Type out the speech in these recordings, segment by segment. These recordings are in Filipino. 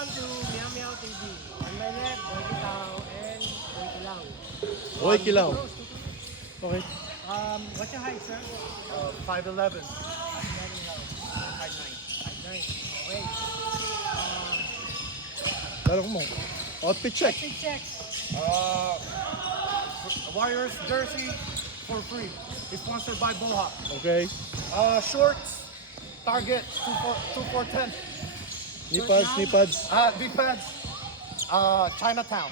welcome to Meow Meow TV. On my left, Boy Kitao and Boy Kilaw. Boy Kilaw. Okay. What's your height, sir? 5'11". 5'9". Okay. Tanong mo. Outfit check. Big check. Warriors jersey for free. It's sponsored by Boha. Okay. Shorts, Target 2410. Knee pads, knee pads. D-pads, Chinatown.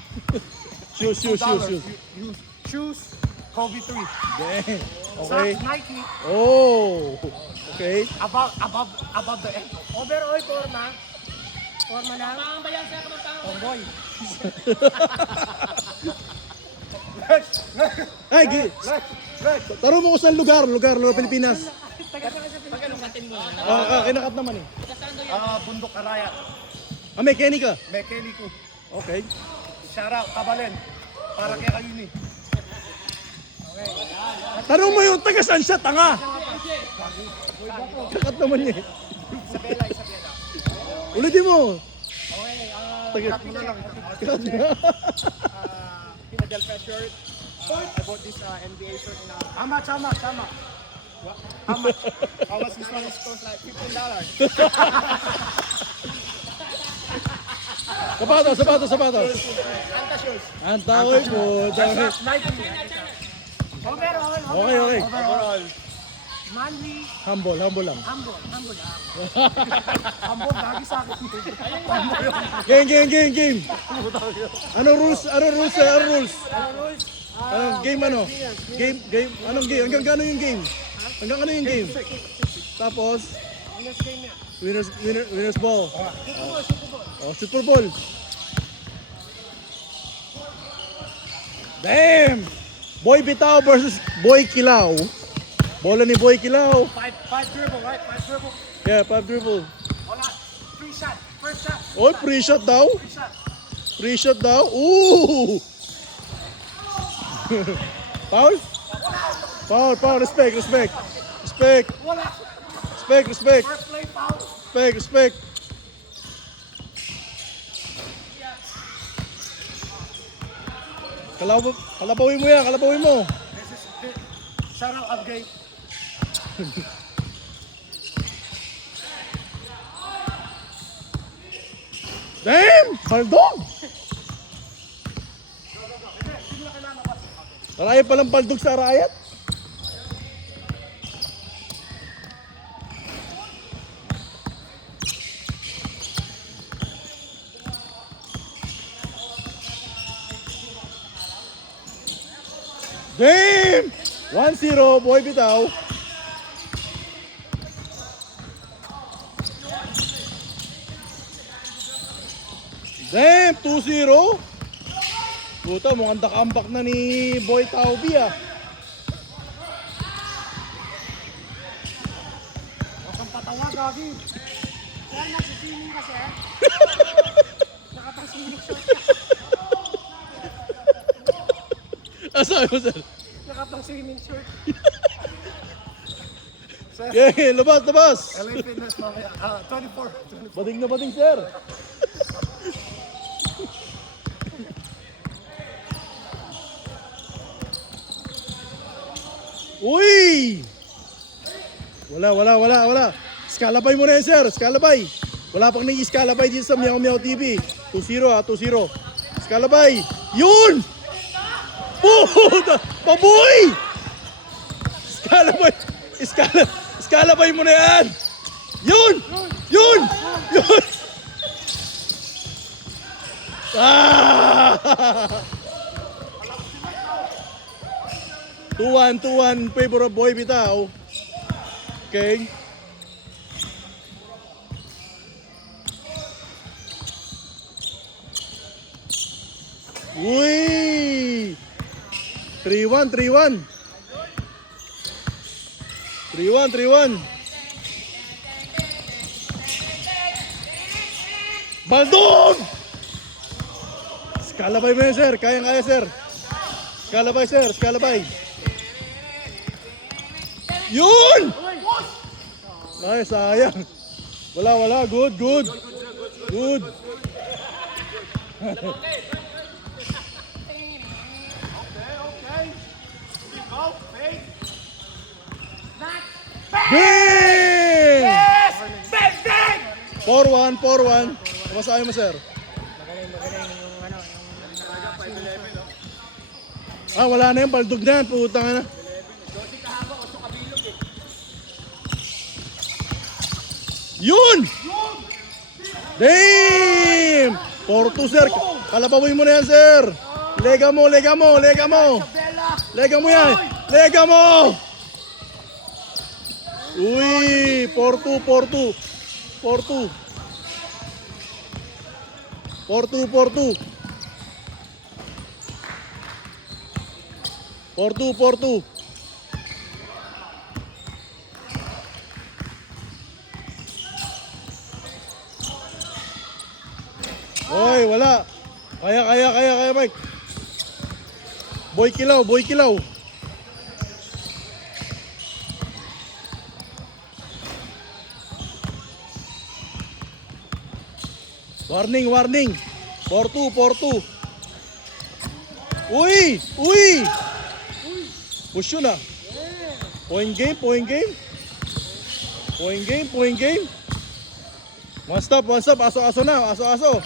Shoes, shoes, shoes, shoes. Shoes, Kobe 3. Dang. Okay. Socks, Nike, Oh. Okay. above the ankle. Overall, forma. Forma lang. Tomboy. Ay, tanong mo ko saan lugar Pilipinas. Kinakat naman eh. Bundok Arayat. Mechanic ka? Mekaniko. Okay. Shout out, Kabalen. Para kay Kayuni. Tanong mo yung taga saan siya, tanga. Kakat naman niya eh. Isabela. Ulitin mo. Okay, Taga. Kakat na. Philadelphia shirt. I bought this NBA shirt in How much? How much this one? It costs like $15. Sapatos. Anta shoes. Antaoy po. Nike. Overall. Okay. Overall. Manly. Humble lang. Humble. Ambon, lagi sa akin. Game. Ano rules? Rules? Game ano? Game. Anong game? Hanggang gano yung game? Hanggang ano yung game? Tapos, Honest game niya. winners ball. Oh, Super Bowl. Damn! Boy Bitaw versus Boy Kilaw. Bola ni Boy Kilaw. Five dribble, right? 5 dribble. Yeah, 5 dribble. Wala. 3 shot. First shot. Oh, pre-shot daw. 3 shot. Pre-shot daw. Ooh! Foul? Foul. Respect. Wala. Respect. First play foul. Respect. Kalabawin mo. This is shout out upgrade. Damn! Baldog! Arayat palang baldog sa Arayat. Damn! 1-0, Boy Bitaw. Damn, 2-0. Puta, mukhang dakambak na ni Boy Taubi ah. Ang patawa, gagi. Kaya nagsiswimming kasi. Nakapang-swimming shirt. Asabi mo, sir? Nakapang-swimming shirt. Yeah, labas. LA Fitness, mamaya. 24. Bading na bading, sir. Uy! Wala. Skalabay mo na yan, sir. Skalabay. Wala pang nai-skalabay dito sa Meow Meow TV. 2-0 ah, 2-0. Skalabay. Yun! Puta! Paboy! Skalabay mo na yan! Yun! Ah! 2-1 favor of Boy Bitaw. Okay. Uy! 3-1. Baldog! Skalabay mo yan, sir. Kaya, sir. Skalabay. Yun! Ay, sayang. Wala. Good. Game! 4-1, 4-1. Masabi mo, sir? Magaling yung ano, yung Ah, wala na yan. Baldog na yan. Putang na. Yun! Damn! 4-2, sir. Kalabawin mo na yan, sir. Lega mo, lega mo, lega mo. Lega mo yan. Lega mo! Uy! 4-2, 4-2. 4-2. 4-2, 4-2. 4-2, 4-2. Oy, wala. Kaya, Mike. Boy Kilaw, Boy Kilaw. Warning, warning. 4-2, 4-2. Uy! Uy! Push yun ah. Point game, point game. Point game, point game. One stop, aso-aso na, aso-aso.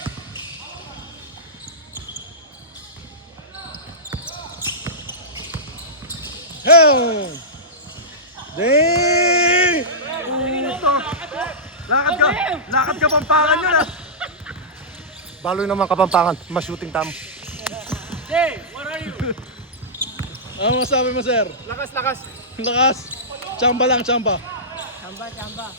Hell! Dang! Lakad ka Pampangan yun ah. Baloy naman Kapampangan, mas-shooting tamo. Ano masabi mo, sir? Lakas, lakas. Lakas. Chamba lang, chamba. Chamba.